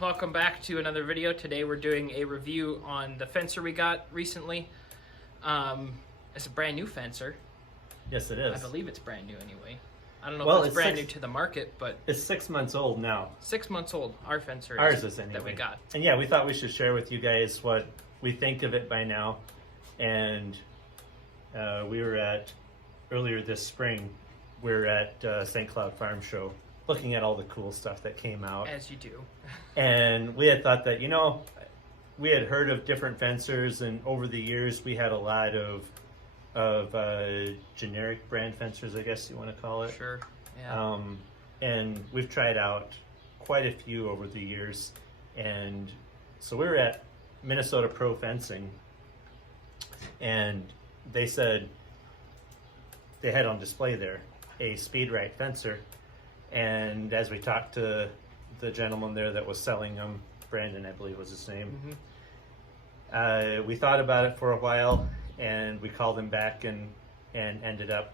Welcome back to another video. Today we're doing a review on the fencer we got recently. It's a brand new fencer. Yes, it is. I believe it's brand new anyway. I don't know if it's brand new to the market, but... It's 6 months old now. 6 months old, our fencer Ours is anyway. that we got. And yeah, we thought we should share with you guys what we think of it by now. And we were earlier this spring, we were at St. Cloud Farm Show, looking at all the cool stuff that came out. As you do. And we had thought that, we had heard of different fencers, and over the years we had a lot of generic brand fencers, I guess you want to call it. Sure, yeah. And we've tried out quite a few over the years. And so we were at Minnesota Pro Fencing, and they said they had on display there a Speedrite fencer. And as we talked to the gentleman there that was selling them, Brandon, I believe was his name, we thought about it for a while, and we called him back and ended up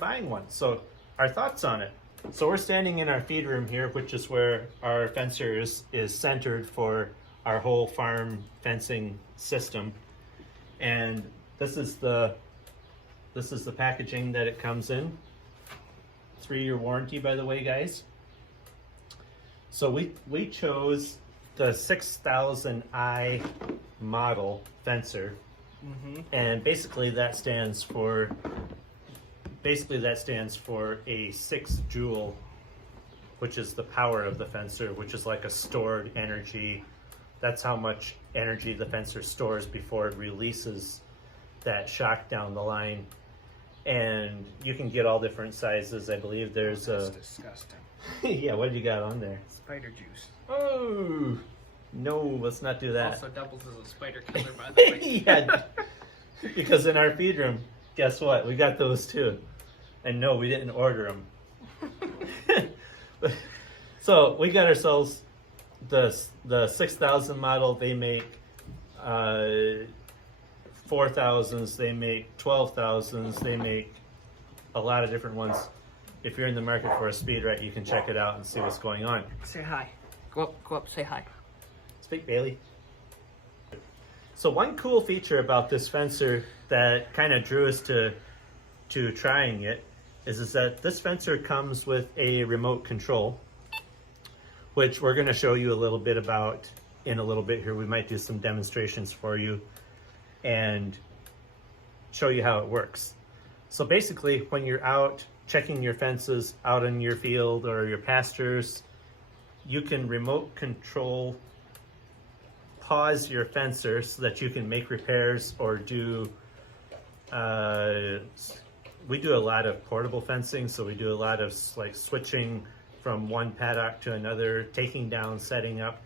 buying one. So our thoughts on it. So we're standing in our feed room here, which is where our fencer is centered for our whole farm fencing system. And this is the packaging that it comes in. 3-year warranty, by the way, guys. So we chose the 6000i model fencer, and basically that stands for a 6 joule, which is the power of the fencer, which is like a stored energy. That's how much energy the fencer stores before it releases that shock down the line. And you can get all different sizes. I believe there's That's disgusting. yeah, what do you got on there? Spider juice. Oh, no, let's not do that. Also doubles as a spider killer, by the way. Yeah, because in our feed room, guess what? We got those too. And no, we didn't order them. So we got ourselves the 6000 model. They make 4000s, they make 12,000s, they make a lot of different ones. If you're in the market for a Speedrite, you can check it out and see what's going on. Say hi. Go up, say hi. Speak, Bailey. So one cool feature about this fencer that kind of drew us to trying it is that this fencer comes with a remote control, which we're going to show you a little bit about in a little bit here. We might do some demonstrations for you and show you how it works. So basically, when you're out checking your fences out in your field or your pastures, you can remote control pause your fencer so that you can make repairs or do we do a lot of portable fencing, so we do a lot of like switching from one paddock to another, taking down, setting up.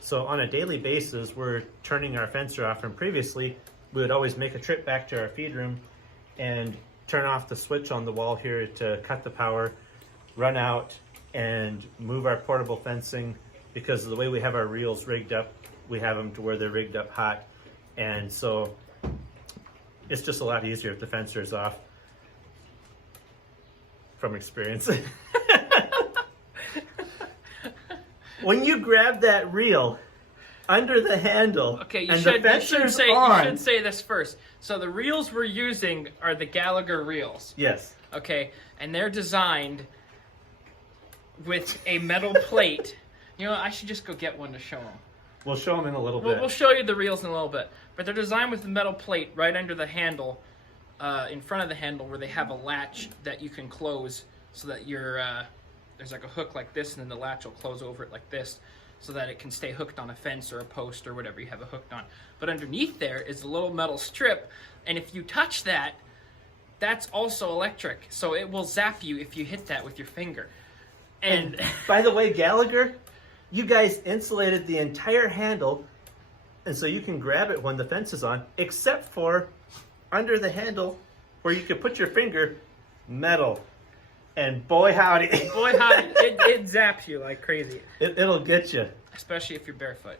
So on a daily basis, we're turning our fencer off, and previously we would always make a trip back to our feed room and turn off the switch on the wall here to cut the power, run out and move our portable fencing. Because of the way we have our reels rigged up, we have them to where they're rigged up hot. And so it's just a lot easier if the fencer is off, from experience. When you grab that reel under the handle, okay, you and should say this first. So the reels we're using are the Gallagher reels. Yes. Okay, and they're designed with a metal plate. You know, I should just go get one to show them. We'll show them in a little bit. We'll show you the reels in a little bit. But they're designed with a metal plate right under the handle, in front of the handle, where they have a latch that you can close so that there's like a hook like this, and then the latch will close over it like this, so that it can stay hooked on a fence or a post or whatever you have it hooked on. But underneath there is a little metal strip, and if you touch that, that's also electric. So it will zap you if you hit that with your finger. And by the way, Gallagher, you guys insulated the entire handle, and so you can grab it when the fence is on, except for under the handle where you could put your finger, metal. And boy howdy. Boy howdy, it zaps you like crazy. It'll get you. Especially if you're barefoot.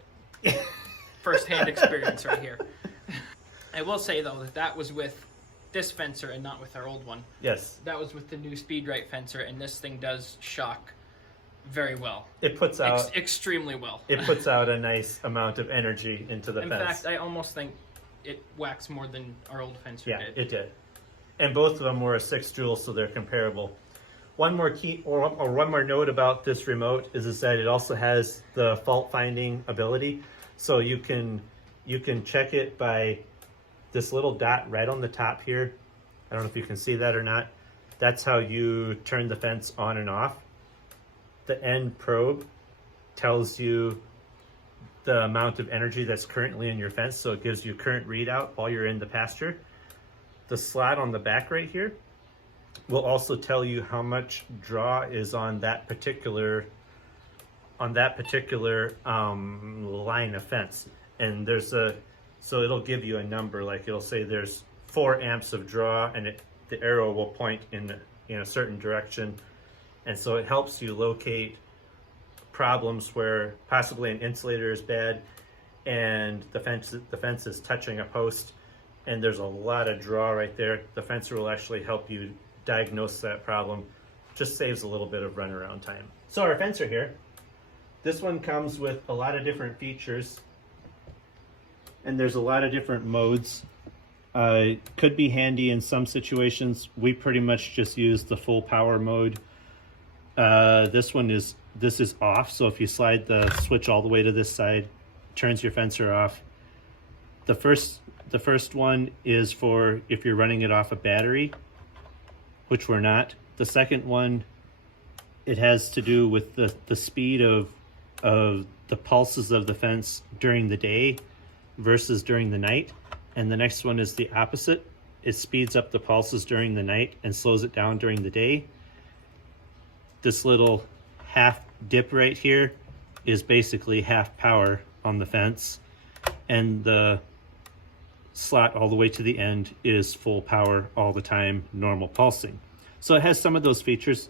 First-hand experience right here. I will say, though, that was with this fencer and not with our old one. Yes. That was with the new Speedrite fencer, and this thing does shock very well. It puts out extremely well. it puts out a nice amount of energy into the In fence. fact, I almost think it whacks more than our old fencer Yeah, did. it did. And both of them were a 6 joule, so they're comparable. One more key or one more note about this remote is that it also has the fault finding ability. So you can check it by this little dot right on the top here. I don't know if you can see that or not. That's how you turn the fence on and off. The end probe tells you the amount of energy that's currently in your fence, so it gives you current readout while you're in the pasture. The slot on the back right here will also tell you how much draw is on that particular line of fence. And so it'll give you a number, like it'll say there's 4 amps of draw, and the arrow will point in a certain direction. And so it helps you locate problems where possibly an insulator is bad and the fence is touching a post and there's a lot of draw right there. The fencer will actually help you diagnose that problem. Just saves a little bit of runaround time. So our fencer here, this one comes with a lot of different features, and there's a lot of different modes. Could be handy in some situations. We pretty much just use the full power mode. This is off, so if you slide the switch all the way to this side, it turns your fencer off. The first one is for if you're running it off a battery, which we're not. The second one, it has to do with the speed of the pulses of the fence during the day versus during the night. And the next one is the opposite. It speeds up the pulses during the night and slows it down during the day. This little half dip right here is basically half power on the fence, and the slot all the way to the end is full power all the time, normal pulsing. So it has some of those features.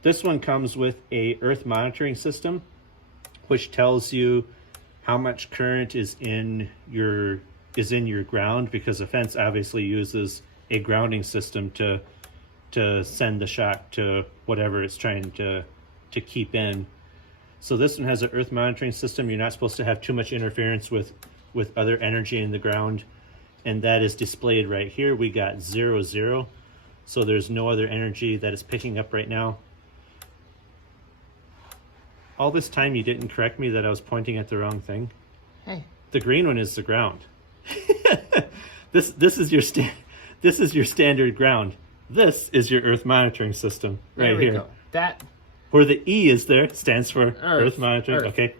This one comes with a earth monitoring system, which tells you how much current is in your ground, because a fence obviously uses a grounding system to send the shock to whatever it's trying to keep in. So this one has an earth monitoring system. You're not supposed to have too much interference with other energy in the ground, and that is displayed right here. We got 0, 0, so there's no other energy that it's picking up right now. All this time you didn't correct me that I was pointing at the wrong thing. Hey, the green one is the ground. This is your standard ground. This is your earth monitoring system right there we here. Go. That where the E is there stands for earth monitoring. Earth. Okay.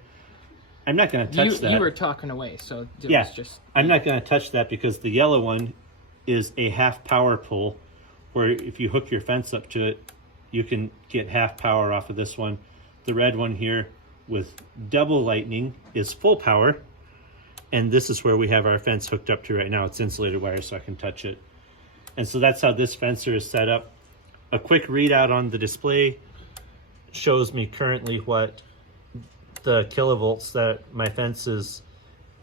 I'm not going to touch that. You were talking away, so it yeah, was just... I'm not going to touch that because the yellow one is a half power pole, where if you hook your fence up to it, you can get half power off of this one. The red one here with double lightning is full power, and this is where we have our fence hooked up to right now. It's insulated wire, so I can touch it. And so that's how this fencer is set up. A quick readout on the display shows me currently what the kilovolts that my fence is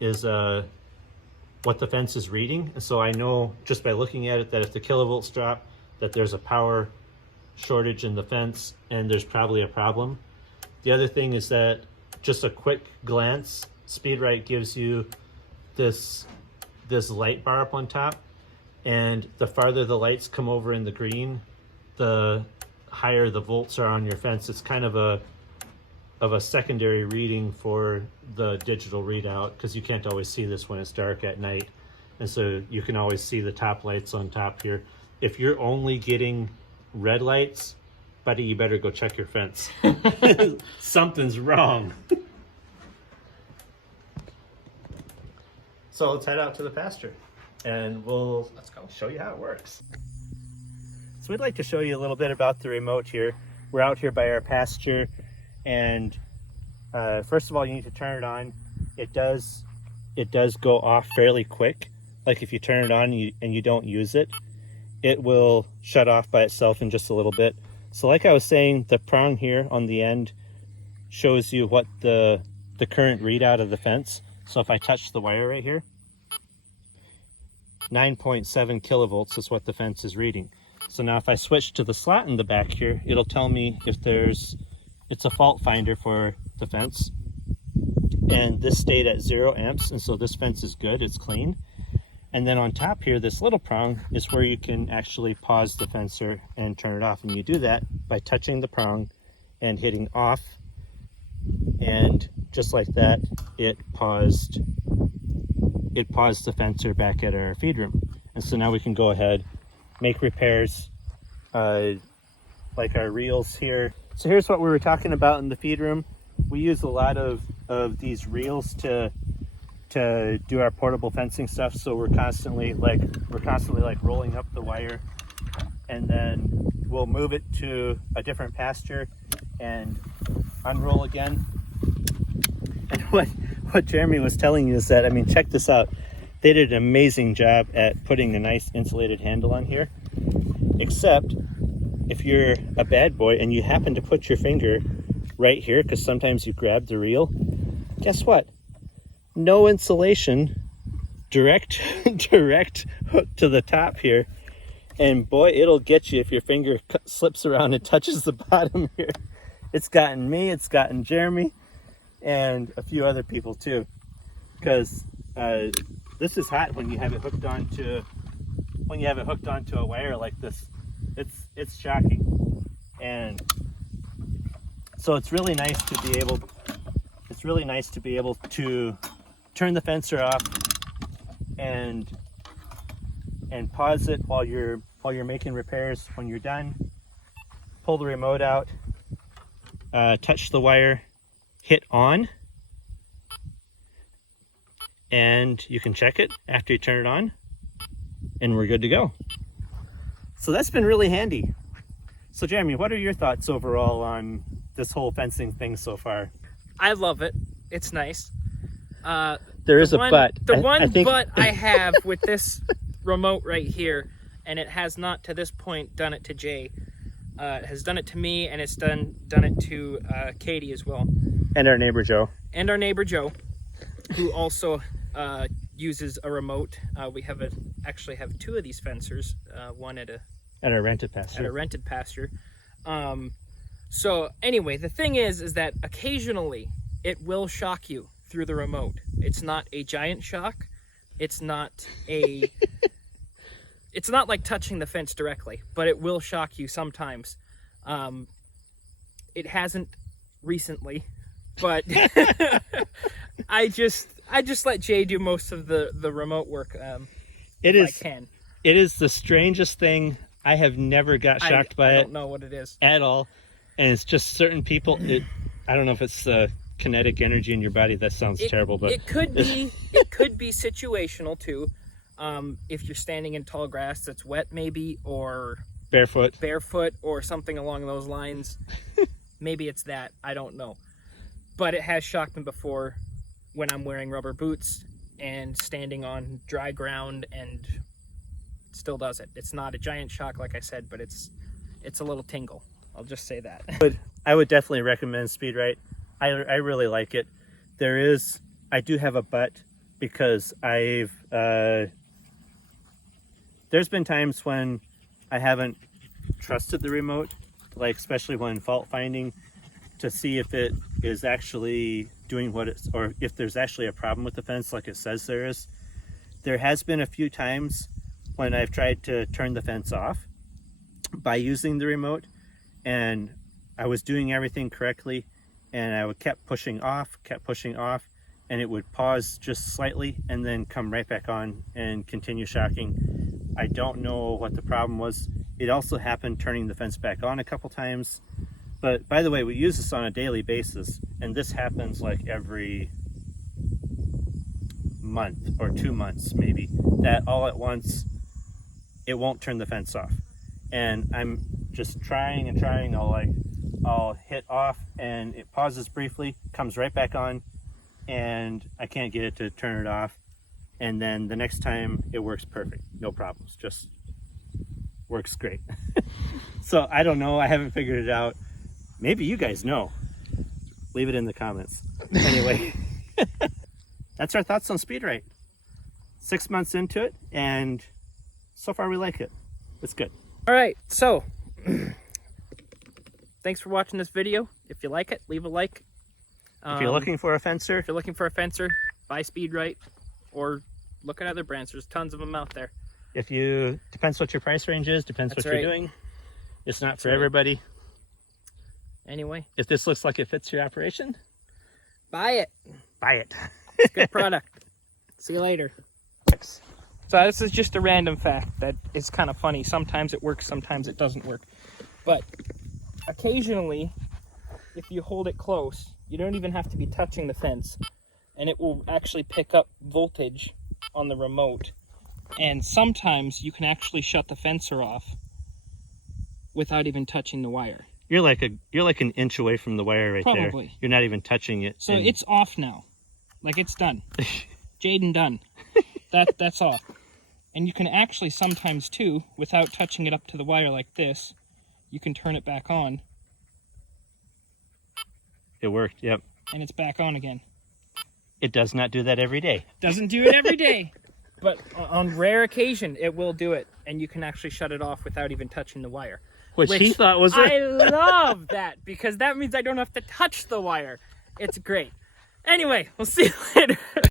what the fence is reading. And so I know just by looking at it that if the kilovolts drop, that there's a power shortage in the fence and there's probably a problem. The other thing is that just a quick glance, Speedrite gives you this light bar up on top, and the farther the lights come over in the green, the higher the volts are on your fence. It's kind of a secondary reading for the digital readout, because you can't always see this when it's dark at night, and so you can always see the top lights on top here. If you're only getting red lights, buddy, you better go check your fence. Something's wrong. So let's head out to the pasture and let's go show you how it works. So we'd like to show you a little bit about the remote here. We're out here by our pasture, and first of all, you need to turn it on. It does go off fairly quick. Like if you turn it on and you don't use it, it will shut off by itself in just a little bit. So like I was saying, the prong here on the end shows you what the current readout of the fence. So if I touch the wire right here, 9.7 kilovolts is what the fence is reading. So now if I switch to the slot in the back here, it'll tell me if there's it's a fault finder for the fence. And this stayed at 0 amps, and so this fence is good, it's clean. And then on top here, this little prong is where you can actually pause the fencer and turn it off. And you do that by touching the prong and hitting off. And just like that, it paused the fencer back at our feed room. And so now we can go ahead, make repairs, like our reels here. So here's what we were talking about in the feed room. We use a lot of these reels to do our portable fencing stuff. So we're constantly like rolling up the wire, and then we'll move it to a different pasture and unroll again. And what Jeremy was telling you is that, I mean, check this out. They did an amazing job at putting a nice insulated handle on here, except if you're a bad boy and you happen to put your finger right here, because sometimes you grab the reel, guess what? No insulation, direct hook to the top here, and boy, it'll get you if your finger slips around and touches the bottom here. It's gotten me, it's gotten Jeremy, and a few other people too, because this is hot when you have it hooked onto a wire like this. It's shocking. And so it's really nice to be able to turn the fencer off and pause it while you're making repairs. When you're done, pull the remote out, touch the wire, hit on, and you can check it after you turn it on, and we're good to go. So that's been really handy. So Jeremy, what are your thoughts overall on this whole fencing thing so far? I love it. It's nice. There is a but. The one but I have with this remote right here, and it has not to this point done it to Jay. It has done it to me, and it's done it to Katie as well. And our neighbor Joe. And our neighbor Joe, who also uses a remote. We actually have two of these fencers, one at our rented pasture. At a rented pasture. So anyway, the thing is that occasionally it will shock you through the remote. It's not a giant shock. It's not it's not like touching the fence directly, but it will shock you sometimes. It hasn't recently, but I just let Jay do most of the remote work. It is the strangest thing. I have never got shocked by it. I don't know what it is at all. And it's just certain people. I don't know if it's the kinetic energy in your body. That sounds terrible, but it could be situational too. If you're standing in tall grass that's wet, maybe, or barefoot, or something along those lines. Maybe it's that. I don't know. But it has shocked me before when I'm wearing rubber boots and standing on dry ground, and it still does it. It's not a giant shock, like I said, but it's a little tingle. I'll just say that. I would definitely recommend Speedrite. I really like it. I do have a but, because there's been times when I haven't trusted the remote, like especially when fault finding, to see if it is actually doing what it's, or if there's actually a problem with the fence like it says there is. There has been a few times when I've tried to turn the fence off by using the remote, and I was doing everything correctly, and I kept pushing off, and it would pause just slightly and then come right back on and continue shocking. I don't know what the problem was. It also happened turning the fence back on a couple times. But by the way, we use this on a daily basis, and this happens like every month or 2 months maybe, that all at once it won't turn the fence off. And I'm just trying and trying. I'll hit off and it pauses briefly, comes right back on, and I can't get it to turn it off. And then the next time it works perfect, no problems, just works great. So I don't know, I haven't figured it out. Maybe you guys know. Leave it in the comments. Anyway, that's our thoughts on Speedrite. 6 months into it, and so far we like it. It's good. All right, so thanks for watching this video. If you like it, leave a like. If you're looking for a fencer, buy Speedrite or look at other brands. There's tons of them out there. depends what your price range is, depends That's what right. you're doing. It's not for everybody. Anyway, If this looks like it fits your operation, buy it. buy it. It's a good product. See you later. So this is just a random fact that is kind of funny. Sometimes it works, sometimes it doesn't work. But occasionally, if you hold it close, you don't even have to be touching the fence, and it will actually pick up voltage on the remote. And sometimes you can actually shut the fencer off without even touching the wire. You're like an inch away from the wire right there. Probably. You're not even touching it. So it's off now. Like, it's done. Jaden done. That's off. And you can actually sometimes too, without touching it up to the wire like this, you can turn it back on. It worked, yep. And it's back on again. It does not do that every day. Doesn't do it every day. But on rare occasion, it will do it. And you can actually shut it off without even touching the wire. Which he thought was I love that, because that means I don't have to touch the wire. It's great. Anyway, we'll see you later.